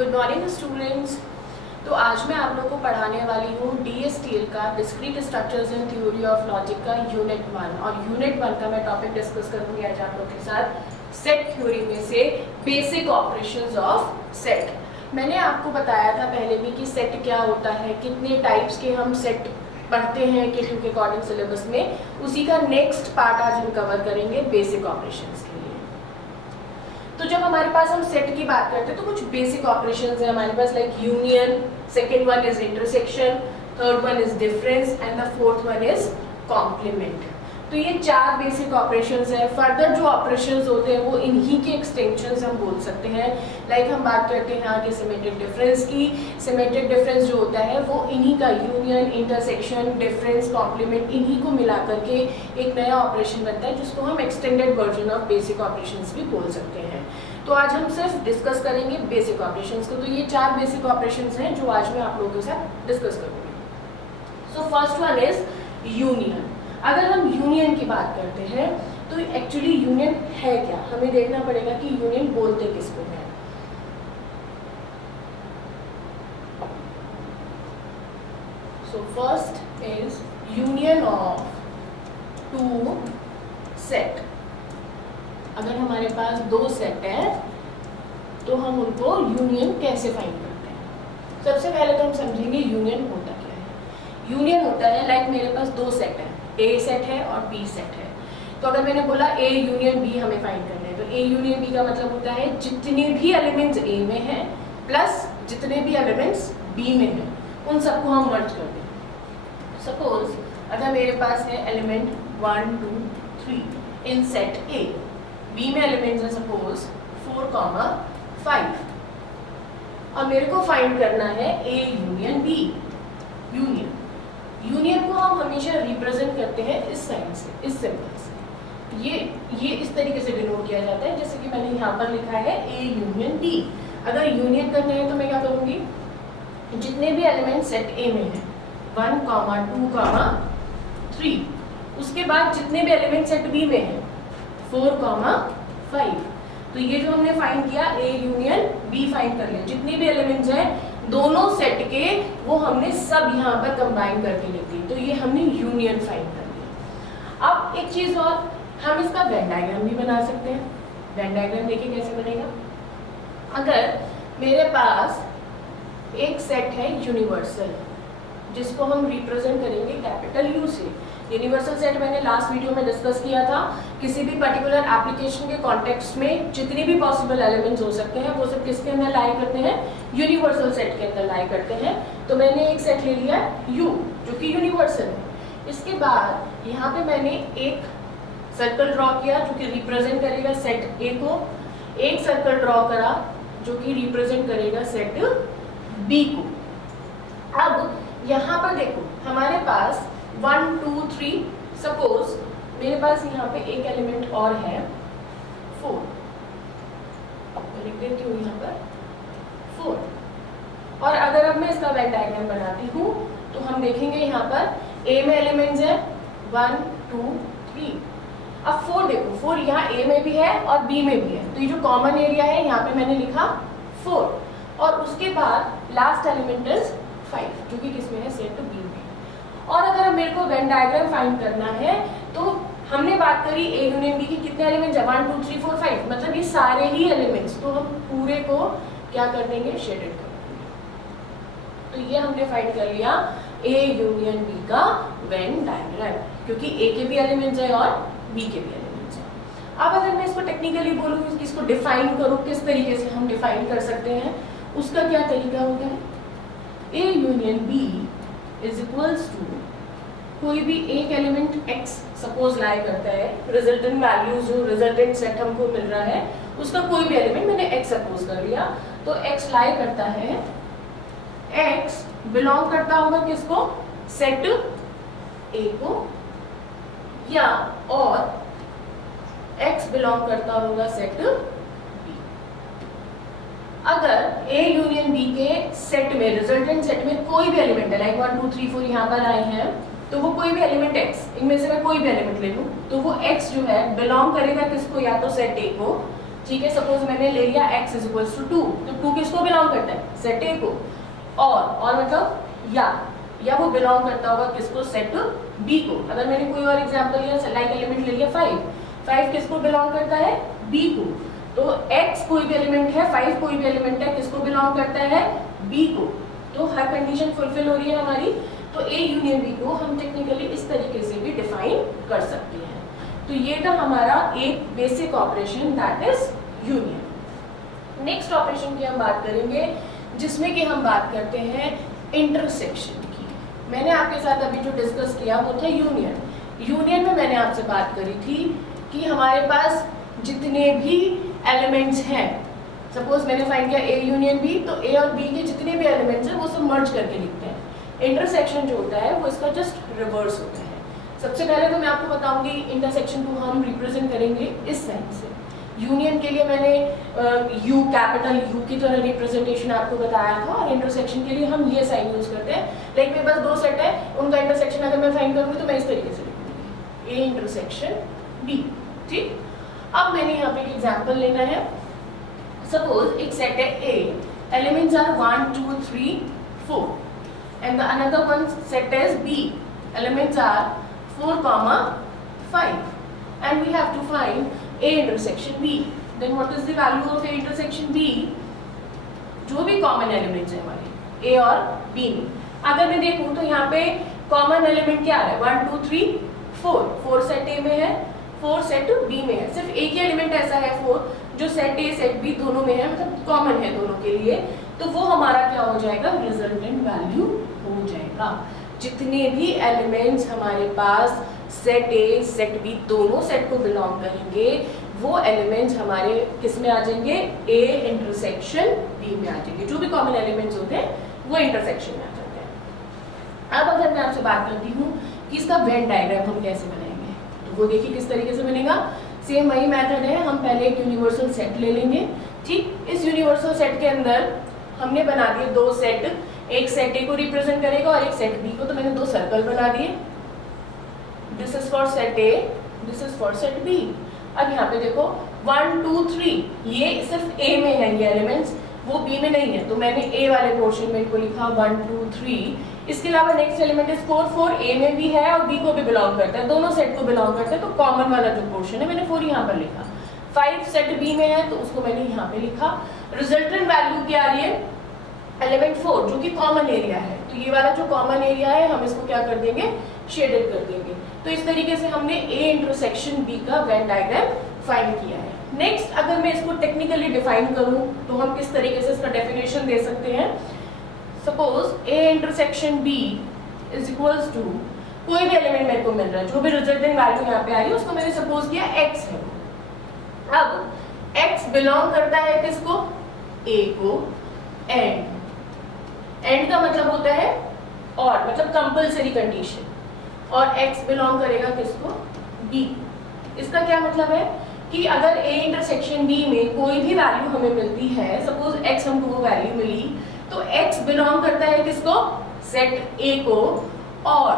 Good morning students. तो आज मैं आप लोगों को पढ़ाने वाली हूँ DSTL का discrete structures and theory of logic का यूनिट 1। और यूनिट 1 का मैं टॉपिक डिस्कस करूँगी आज आप लोगों के साथ सेट थ्योरी में से बेसिक ऑपरेशंस ऑफ सेट। मैंने आपको बताया था पहले भी कि सेट क्या होता है, कितने टाइप्स के हम सेट पढ़ते हैं कि के अकॉर्डिंग सिलेबस में। उसी का नेक्स्ट पार्ट आज हम कवर करेंगे बेसिक ऑपरेशंस के लिए। तो जब हमारे पास हम सेट की बात करते हैं तो कुछ बेसिक ऑपरेशंस है हमारे पास, like union, second one is intersection, third one is difference and the fourth one is complement. तो ये चार बेसिक ऑपरेशंस है। फर्दर जो ऑपरेशंस होते हैं वो इन्हीं के एक्सटेंशंस हम बोल सकते हैं। लाइक हम बात करते हैं आगे सिमेट्रिक डिफरेंस की। सिमेट्रिक डिफरेंस जो होता है वो इन्हीं का यूनियन, इंटरसेक्शन, डिफरेंस, कॉम्प्लीमेंट, इन्हीं को मिला करके एक नया ऑपरेशन बनता है जिसको हम extended version of basic operations भी बोल सकते हैं। तो आज हम सिर्फ डिस्कस करेंगे बेसिक ऑपरेशंस को। तो ये चार बेसिक ऑपरेशंस हैं जो आज मैं आप लोगों के साथ डिस्कस करूँगी। So first one is union. अगर हम यूनियन की बात करते हैं तो एक्चुअली यूनियन है क्या, हमें देखना पड़ेगा कि यूनियन बोलते किसको है। So first is union of two set. अगर हमारे पास दो सेट है तो हम उनको यूनियन कैसे फाइंड करते हैं। सबसे पहले तो हम समझेंगे यूनियन होता क्या है। यूनियन होता है लाइक मेरे पास दो सेट है, ए सेट है और बी सेट है। तो अगर मैंने बोला ए यूनियन बी हमें फाइंड करना है, तो ए यूनियन बी का मतलब होता है जितने भी एलिमेंट्स ए में हैं प्लस जितने भी एलिमेंट्स बी में हैं उन सबको हम मर्ज कर दें। सपोज अगर मेरे पास है element 1 2 3 in set A, B में एलिमेंट्स है सपोज 4, 5 और मेरे को फाइंड करना है ए यूनियन बी। यूनियन को हम हमेशा रिप्रेजेंट करते हैं इस साइन से, इस सिंबल से। ये इस तरीके से डिनोट किया जाता है, जैसे कि मैंने यहाँ पर लिखा है ए यूनियन बी। अगर यूनियन करना है तो मैं क्या करूँगी, जितने भी एलिमेंट सेट ए में है 1, 2, 3, उसके बाद जितने भी एलिमेंट सेट बी में है 4, 5। तो ये जो हमने फाइंड किया ए यूनियन बी फाइंड कर लिया, जितने भी एलिमेंट्स हैं दोनों सेट के वो हमने सब यहाँ पर कंबाइन करके लिख दी। तो ये हमने यूनियन फाइंड कर लिया। अब एक चीज और, हम इसका वेन डायग्राम भी बना सकते हैं। वेन डायग्राम देखिए कैसे बनेगा। अगर मेरे पास एक सेट है यूनिवर्सल जिसको हम रिप्रेजेंट करेंगे कैपिटल यू से। यूनिवर्सल सेट मैंने लास्ट वीडियो में डिस्कस किया था। किसी भी पर्टिकुलर एप्लीकेशन के कॉन्टेक्स्ट में जितने भी पॉसिबल एलिमेंट्स हो सकते हैं वो सब किसके अंदर लाई करते हैं, यूनिवर्सल सेट के अंदर लाई करते हैं। तो मैंने एक सेट ले लिया U जो कि यूनिवर्सल है। इसके बाद यहाँ पे मैंने एक सर्कल ड्रॉ किया जो कि रिप्रेजेंट करेगा सेट A को, एक सर्कल ड्रॉ करा जो कि रिप्रेजेंट करेगा सेट B को। अब यहाँ पर देखो हमारे पास 1 2 3, सपोज मेरे पास यहाँ पे एक एलिमेंट और है 4, लिख देती हूँ यहाँ पर 4। और अगर अब मैं इसका वेन डायग्राम बनाती हूँ तो हम देखेंगे यहाँ पर ए में एलिमेंट्स है 1 2 3। अब 4 देखो, 4 यहाँ ए में भी है और बी में भी है, तो ये जो कॉमन एरिया है यहाँ पे मैंने लिखा 4 और उसके बाद लास्ट एलिमेंट इज 5 जो कि किसमें है, सेट बी में। और अगर मेरे को वेन डायग्राम फाइंड करना है तो हमने बात करी ए यूनियन बी की कितने एलिमेंट्स है 1 2 3 4 5, मतलब ये सारे ही एलिमेंट्स। तो हम पूरे को क्या कर देंगे, शेडेड कर देंगे। तो ये हमने फाइंड कर लिया ए यूनियन बी का वेन डायग्राम, क्योंकि ए के भी एलिमेंट्स है और बी के भी एलिमेंट्स है। अब अगर मैं इसको टेक्निकली बोलूँ, इसको डिफाइन करूँ, किस तरीके से हम डिफाइन कर सकते हैं, उसका क्या तरीका होता है। A union B is equals to कोई भी एक एलिमेंट x सपोज लाई करता है, रिजल्टेंट वैल्यूज जो रिजल्टेंट सेट हमको मिल रहा है उसका कोई भी एलिमेंट मैंने x सपोज कर लिया, तो x लाई करता है, x बिलोंग करता होगा किसको, सेट A को, या और x बिलोंग करता होगा सेट B। अगर A यूनियन B के सेट में, रिजल्टेंट सेट में कोई भी एलिमेंट है, लाइक 1 2 3 4 यहाँ पर आए हैं, तो वो कोई भी एलिमेंट x, इनमें से मैं कोई भी एलिमेंट ले लूँ तो वो x जो है बिलोंग करेगा किसको, या तो सेट A को ठीक है, सपोज मैंने ले लिया x इज इक्वल्स टू 2, तो 2 किसको बिलोंग करता है? सेट ए को। और मतलब या वो बिलोंग करता होगा किसको? सेट बी को। अगर मैंने कोई और एग्जांपल लिया, लाइक एलिमेंट ले लिया 5 किसको बिलोंग करता है? बी को। तो x कोई भी एलिमेंट है, 5 कोई भी एलिमेंट है, किसको बिलोंग करता है? बी को। तो हर कंडीशन फुलफिल हो रही है हमारी, तो ए यूनियन बी को हम टेक्निकली इस तरीके से भी डिफाइन कर सकते हैं। तो ये था हमारा एक basic operation, that is union. Next operation की हम बात करेंगे, जिसमें कि हम बात करते हैं इंटरसेक्शन की। मैंने आपके साथ अभी जो डिस्कस किया वो था यूनियन। यूनियन में मैंने आपसे बात करी थी कि हमारे पास जितने भी एलिमेंट्स हैं, सपोज मैंने फाइंड किया ए यूनियन बी, तो ए और बी के जितने भी एलिमेंट्स हैं वो सब मर्ज करके लिखते हैं। इंटरसेक्शन जो होता है वो इसका जस्ट रिवर्स होता है। सबसे पहले तो मैं आपको बताऊंगी इंटरसेक्शन को हम रिप्रेजेंट करेंगे इस साइन से। यूनियन के लिए मैंने यू, कैपिटल यू की तरह रिप्रेजेंटेशन आपको बताया था, और इंटरसेक्शन के लिए हम ये साइन यूज करते हैं। लाइक मेरे पास 2 सेट है, उनका इंटरसेक्शन अगर मैं फाइंड करूंगी तो मैं इस तरीके से लिखूंगी, ए इंटरसेक्शन बी। ठीक, अब मैंने यहाँ पे एक एग्जाम्पल लेना है। सपोज एक सेट है A, elements are 1 2 3 4, and the another one set is B, elements are 4, 5, and we have to find A intersection B. Then what is the value of A intersection B? जो भी common elements है हमारे A और B में, अगर मैं देखूं तो यहाँ पे कॉमन एलिमेंट क्या है? 1 2 3 4 सेट A में है, 4 सेट B में है। सिर्फ एक ही एलिमेंट ऐसा है 4 जो सेट A सेट B दोनों में है, मतलब कॉमन है दोनों के लिए, तो वो हमारा क्या हो जाएगा? रिजल्टेंट वैल्यू हो जाएगा। जितने भी एलिमेंट्स हमारे पास सेट ए सेट बी दोनों सेट को बिलोंग करेंगे, वो एलिमेंट्स हमारे किस में आ जाएंगे? ए इंटरसेक्शन बी में आ जाएंगे। जो भी कॉमन एलिमेंट्स होते हैं वो इंटरसेक्शन में आ जाते हैं। अब अगर मैं आपसे बात करती हूँ कि इसका वेन डायग्राम हम कैसे बनाएंगे, तो वो देखिए किस तरीके से बनेगा। सेम वही मेथड है, हम पहले एक यूनिवर्सल सेट ले लेंगे। ठीक, इस यूनिवर्सल सेट के अंदर हमने बना दिए 2 सेट, एक सेट ए को रिप्रेजेंट करेगा और एक सेट बी को। तो मैंने 2 सर्कल बना दिए, this is for set A, this is for set B. अब यहाँ पे देखो 1 2 3, ये सिर्फ ए में है ये एलिमेंट्स, वो बी में नहीं है, तो मैंने ए वाले पोर्शन में इनको लिखा 1 2 3। इसके अलावा नेक्स्ट एलिमेंट इज 4 ए में भी है और बी को भी बिलोंग करता है, दोनों सेट को बिलोंग करता है, तो कॉमन वाला जो पोर्शन है मैंने 4 यहाँ पर लिखा। 5 सेट बी में है तो उसको मैंने यहाँ पे लिखा। रिजल्टेंट वैल्यू क्या आ रही है? एलिमेंट 4 जो कि कॉमन एरिया है, तो ये वाला जो कॉमन एरिया है हम इसको क्या कर देंगे? शेडेड कर देंगे। तो इस तरीके से हमने ए इंटरसेक्शन बी का वेन डायग्राम फाइंड किया है। नेक्स्ट, अगर मैं इसको टेक्निकली डिफाइन करूं तो हम किस तरीके से इसका डेफिनेशन दे सकते हैं? Suppose A intersection B is equals to, कोई भी एलिमेंट मेरे को मिल रहा है, जो भी रिजल्टेंट वैल्यू यहाँ पे आ रही है उसको मैंने सपोज किया x है। अब x बिलोंग करता है किसको? a को। एंड का मतलब होता है और, मतलब कंपल्सरी कंडीशन, और x बिलोंग करेगा किसको? b। इसका क्या मतलब है कि अगर a इंटरसेक्शन b में कोई भी वैल्यू हमें मिलती है, सपोज x हमको वो वैल्यू मिली, तो x बिलोंग करता है किसको? सेट a को, और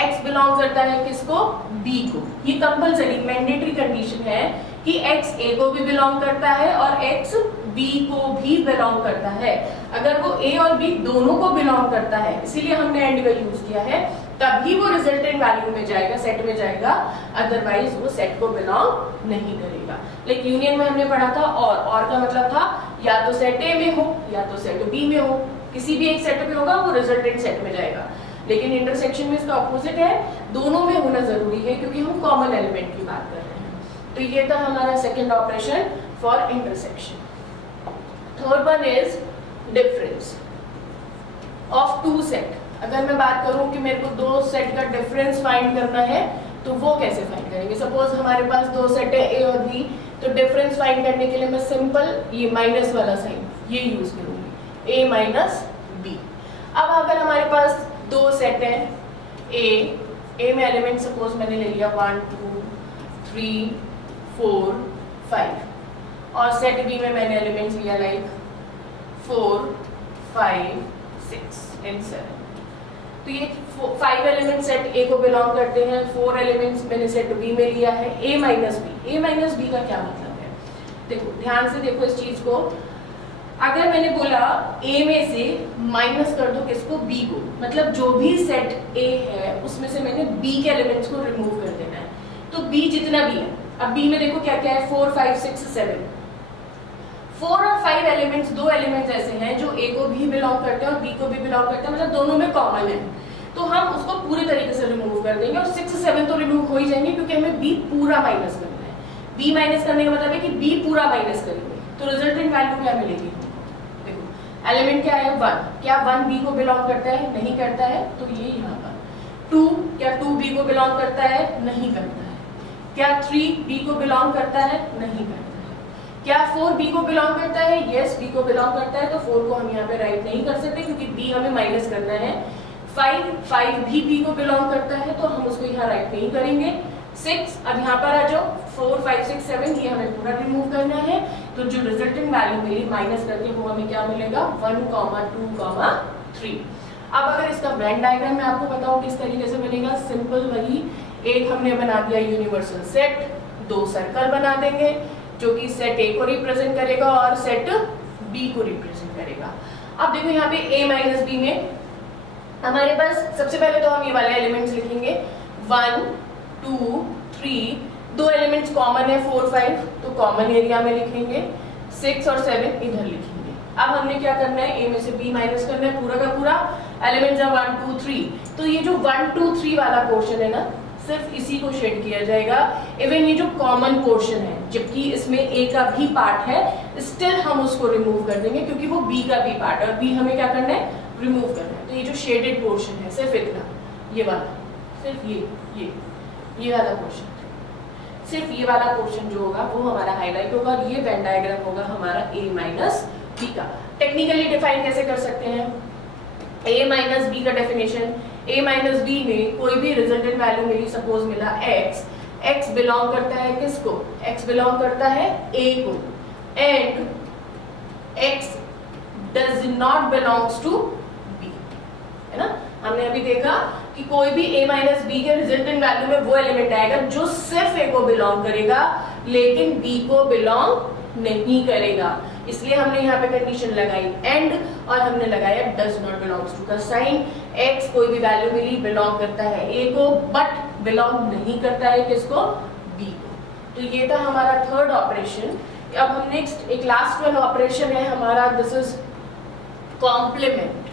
x बिलोंग करता है किसको? b को। ये कंपल्सरी मैंडेटरी कंडीशन है कि x a को भी बिलोंग करता है और x b को भी बिलोंग करता है। अगर वो a और b दोनों को बिलोंग करता है, इसीलिए हमने एंड का यूज किया है, तभी वो रिजल्टेंट वैल्यू में जाएगा, सेट में जाएगा, अदरवाइज वो सेट को बिलोंग नहीं करेगा। लेकिन यूनियन में हमने पढ़ा था और का मतलब था या तो सेट ए में हो या तो सेट बी में हो, किसी भी एक सेट में होगा वो रिजल्टेंट सेट में जाएगा। लेकिन इंटरसेक्शन में इसका ऑपोजिट है, दोनों में होना जरूरी है क्योंकि हम कॉमन एलिमेंट की बात कर रहे हैं। तो ये था हमारा second operation for intersection. Third one is difference of 2 set. अगर मैं बात करूं कि मेरे को 2 सेट का डिफरेंस फाइंड करना है तो वो कैसे फाइंड करेंगे? सपोज हमारे पास 2 सेट है ए और बी, तो डिफरेंस फाइंड करने के लिए मैं सिंपल ये माइनस वाला साइन ये यूज करूंगी, ए माइनस बी। अब अगर हमारे पास 2 सेट है ए में एलिमेंट सपोज मैंने ले लिया 1 2 3 4 5, और सेट बी में मैंने एलिमेंट्स लिया लाइक 4 5 6 एंड 7। तो ये 5 एलिमेंट सेट ए को बिलोंग करते हैं, 4 एलिमेंट्स मैंने सेट बी में लिया है, ए माइनस बी। ए माइनस बी का क्या मतलब है? देखो ध्यान से देखो इस चीज को, अगर मैंने बोला A में से माइनस कर दो किसको, B को, मतलब जो भी सेट A है उसमें से मैंने B के एलिमेंट्स को रिमूव कर देना है। तो B जितना भी है, अब B में देखो क्या क्या है, 4 5 6 7, 4 और 5 एलिमेंट्स, दो एलिमेंट्स ऐसे हैं जो A को भी बिलोंग करते हैं और B को भी बिलोंग करते हैं, मतलब दोनों में कॉमन है, तो हम उसको पूरे तरीके से रिमूव कर देंगे। और 6 7 तो रिमूव हो ही जाएंगे क्योंकि हमें B पूरा माइनस करना है। B माइनस करने का मतलब है कि B पूरा माइनस करेंगे, तो रिजल्टेंट वैल्यू क्या मिलेगी, एलिमेंट क्या है 1, क्या 1 B को बिलोंग करता है, नहीं करता है, तो ये यहाँ पर 2, क्या 2 B को बिलोंग करता है, नहीं करता है, क्या 3 B को बिलोंग करता है, नहीं करता है, क्या 4 B को बिलोंग करता है, यस B को बिलोंग करता है, तो 4 को हम यहाँ पे राइट नहीं कर सकते क्योंकि B हमें माइनस करना है। 5 भी B को बिलोंग करता है तो हम उसको यहाँ राइट नहीं करेंगे। 6, अब यहाँ पर आ जाओ, 4 5 6 7 ये हमें पूरा रिमूव करना है, तो जो रिजल्टिंग वैल्यू मिली माइनस करके वो हमें क्या मिलेगा 1 2 3। अब अगर इसका वेन डायग्राम मैं आपको बताऊं किस तरीके से बनेगा, सिंपल वही, एक हमने बना दिया यूनिवर्सल सेट, दो सर्कल बना देंगे जो कि सेट A को रिप्रेजेंट करेगा और सेट B को रिप्रेजेंट करेगा। अब देखो यहाँ पे A माइनस B में हमारे पास सबसे पहले तो हम ये वाले एलिमेंट्स लिखेंगे 1 2 3, दो एलिमेंट्स कॉमन है 4 5, तो कॉमन एरिया में लिखेंगे, 6 और 7 इधर लिखेंगे। अब हमने क्या करना है, A में से B माइनस करना है पूरा का पूरा, एलिमेंट्स है 1 2 3, तो ये जो 1 2 3 वाला पोर्शन है ना, सिर्फ इसी को शेड किया जाएगा। इवन ये जो कॉमन पोर्शन है, जबकि इसमें A का भी पार्ट है, स्टिल हम उसको रिमूव कर देंगे क्योंकि वो B का भी पार्ट है और B हमें क्या करना है, रिमूव करना है। तो ये जो शेडेड पोर्शन है सिर्फ इतना, ये वाला, सिर्फ ये वाला पोर्शन, सिर्फ ये वाला पोर्शन जो होगा वो हमारा हाईलाइट होगा और ये वेन डायग्राम होगा हमारा A माइनस B का। टेक्निकली डिफाइन कैसे कर सकते हैं, A माइनस B का डेफिनेशन, A माइनस B में कोई भी रिजल्टेंट वैल्यू मिली, सपोज मिला X बिलोंग करता है किसको, X बिलोंग करता है A को, and X does not belongs to B, है ना। हमने अभी देखा कि कोई भी A माइनस B के रिजल्टेंट वैल्यू में वो एलिमेंट आएगा जो सिर्फ A को बिलोंग करेगा लेकिन B को बिलोंग नहीं करेगा, इसलिए हमने यहाँ पे कंडीशन लगाई एंड और हमने लगाया डज नॉट बिलोंग्स टू का साइन। X कोई भी वैल्यू मिली बिलोंग करता है A को बट बिलोंग नहीं करता है किसको, B को। तो ये था हमारा थर्ड ऑपरेशन। अब हम नेक्स्ट एक लास्ट वन ऑपरेशन है हमारा, दिस इज कॉम्प्लीमेंट।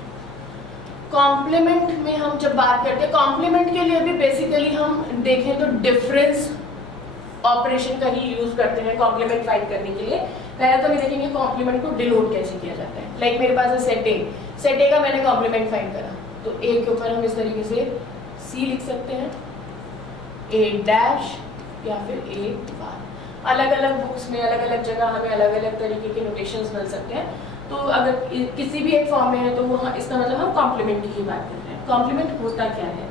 कॉम्प्लीमेंट में हम जब बात करते हैं, कॉम्प्लीमेंट के लिए भी बेसिकली हम देखें तो डिफरेंस ऑपरेशन का ही यूज करते हैं कॉम्प्लीमेंट फाइंड करने के लिए। पहले तो हम देखेंगे कॉम्प्लीमेंट को डिनोट कैसे किया जाता है। लाइक मेरे पास है सेट ए का मैंने कॉम्प्लीमेंट फाइंड करा, तो A के ऊपर हम इस तरीके से C लिख सकते हैं, A डैश या फिर A बार। अलग अलग बुक्स में अलग अलग जगह हमें अलग अलग तरीके के नोटेशंस मिल सकते हैं, तो अगर किसी भी एक फॉर्म में है तो वो इसका मतलब हम कॉम्प्लीमेंट की ही बात कर रहे हैं। कॉम्प्लीमेंट होता क्या है,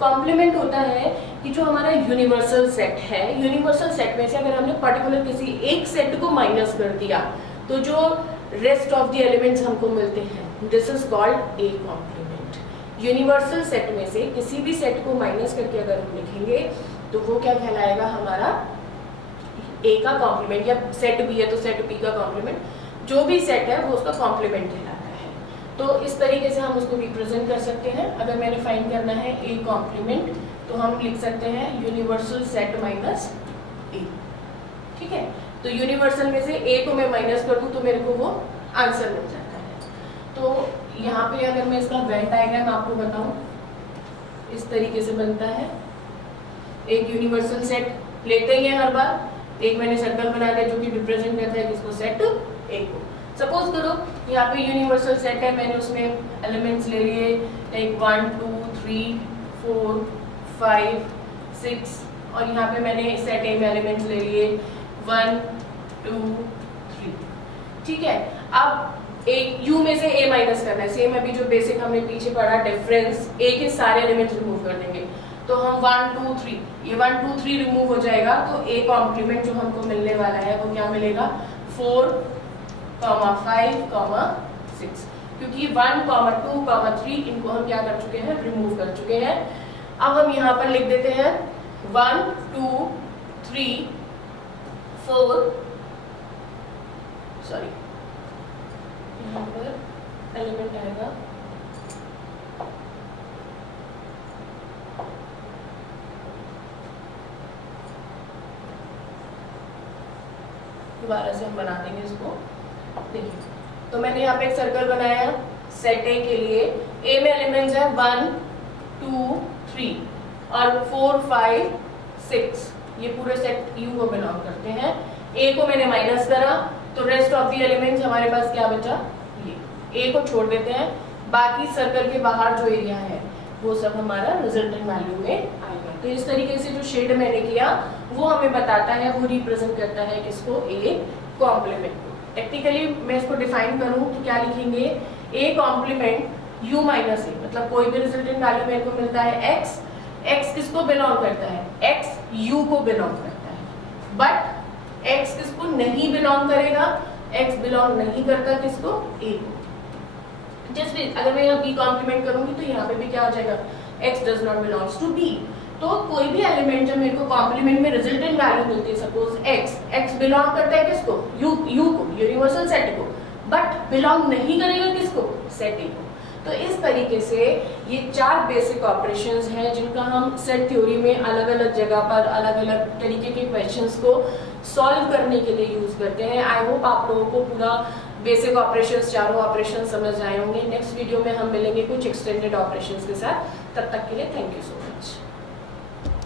कॉम्प्लीमेंट होता है कि जो हमारा यूनिवर्सल सेट है, यूनिवर्सल सेट में से अगर हमने पर्टिकुलर किसी एक सेट को माइनस कर दिया तो जो रेस्ट ऑफ द एलिमेंट्स हमको मिलते हैं, this is called a complement. Universal set में से किसी भी सेट को माइनस करके अगर हम लिखेंगे तो वो क्या कहलाएगा, हमारा ए का कॉम्प्लीमेंट, या सेट बी है तो सेट बी का कॉम्प्लीमेंट, जो भी सेट है वो उसका कॉम्प्लीमेंट कहलाता है। तो इस तरीके से हम उसको रिप्रेजेंट कर सकते हैं। अगर मैंने फाइंड करना है ए कॉम्प्लीमेंट तो हम लिख सकते हैं यूनिवर्सल सेट माइनस ए, ठीक है। तो यूनिवर्सल में से ए को मैं माइनस कर दूं तो मेरे को वो आंसर मिल जाता है। तो यहाँ पे अगर मैं इसका वेन डायग्राम आपको बताऊं, इस तरीके से बनता है। एक यूनिवर्सल सेट लेते ही है हर बार, एक मैंने सर्कल बना दिया जो कि रिप्रेजेंट करता है किसको, सेट ए को। सपोज करो यहाँ पे यूनिवर्सल सेट है, मैंने उसमें एलिमेंट्स ले लिए लाइक 1 2 3 4 5 6 और यहाँ पे मैंने सेट ए में एलिमेंट्स ले लिए 1 2 3, ठीक है। अब एक यू में से ए माइनस करना है, सेम अभी जो बेसिक हमने पीछे पढ़ा डिफरेंस, ए के सारे एलिमेंट्स रिमूव कर देंगे तो हम 1 2 3, ये 1 2 3 रिमूव हो जाएगा तो ए कॉम्प्लीमेंट जो हमको मिलने वाला है वो क्या मिलेगा, 4 5 6, क्योंकि 1 2 3 इनको हम क्या कर चुके हैं, रिमूव कर चुके हैं। अब हम यहाँ पर लिख देते हैं 1 2 3 4 सॉरी, यहाँ पर एलिमेंट आएगा दोबारा से हम बना देंगे इसको। देखिए, तो मैंने यहाँ पे एक सर्कल बनाया सेट ए के लिए। ए में एलिमेंट्स है 1 2 3 और 4 5 6, ये पूरे सेट यू को बिलोंग करते हैं। ए को मैंने माइनस करा तो रेस्ट ऑफ द एलिमेंट्स हमारे पास क्या बचा, ये ए को छोड़ देते हैं। बाकी सर्कल के बाहर जो एरिया है वो सब हमारा रिजल्टेंट वैल्यू में आएगा। तो इस तरीके से जो शेड मैंने किया वो हमें बताता है, वो रिप्रेजेंट करता है किसको, ए कॉम्प्लीमेंट को। टेक्निकली मैं इसको डिफाइन करूं तो क्या लिखेंगे, ए कॉम्प्लीमेंट यू माइनस ए, मतलब कोई भी रिजल्टेंट वैल्यू मेरे को मिलता है एक्स, एक्स किसको बिलोंग करता है, एक्स यू को बिलोंग करता है। बट एक्स किसको नहीं बिलोंग करेगा, एक्स बिलोंग नहीं करता किसको, ए को। जैसे अगर मैं यहाँ बी कॉम्प्लीमेंट करूंगी तो यहाँ पे भी क्या हो जाएगा, x does not belongs to B. तो कोई भी एलिमेंट जब मेरे को कॉम्प्लीमेंट में रिजल्टेंट वैल्यू मिलती है, सपोज x बिलोंग करता है किसको, u को, यूनिवर्सल सेट को, बट बिलोंग नहीं करेगा किसको, सेट ए को। तो इस तरीके से ये 4 बेसिक ऑपरेशंस हैं जिनका हम सेट थ्योरी में अलग अलग जगह पर अलग अलग तरीके के क्वेश्चंस को सॉल्व करने के लिए यूज करते हैं। आई होप आप लोगों को पूरा बेसिक ऑपरेशंस, चारों ऑपरेशन समझ आए होंगे। नेक्स्ट वीडियो में हम मिलेंगे कुछ एक्सटेंडेड ऑपरेशंस के साथ। तब तक के लिए थैंक यू सो मच।